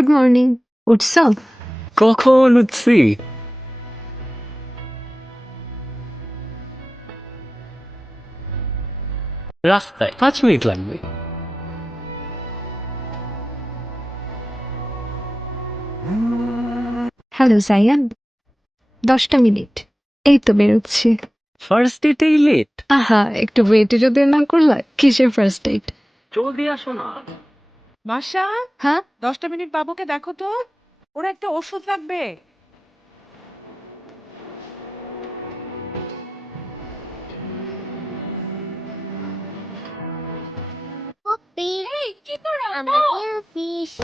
Good morning. উঠছো? কখন উঠছি? রাস্তায় 5 মিনিট লাগবে। হ্যালো জায়ান, 10টা মিনিট। এই তো বেরোচ্ছি। ফার্স্ট ডেটেই লেট? আহা, একটু ওয়েটে যদি না করলা, কিসের ফার্স্ট ডেট? জলদি আসো না। মাসা, হ্যাঁ, 10টা মিনিট বাবুকে দেখো তো, ওরা একটা ওষুধ লাগবে। Puppy, এই কি করো? I'm a new fish.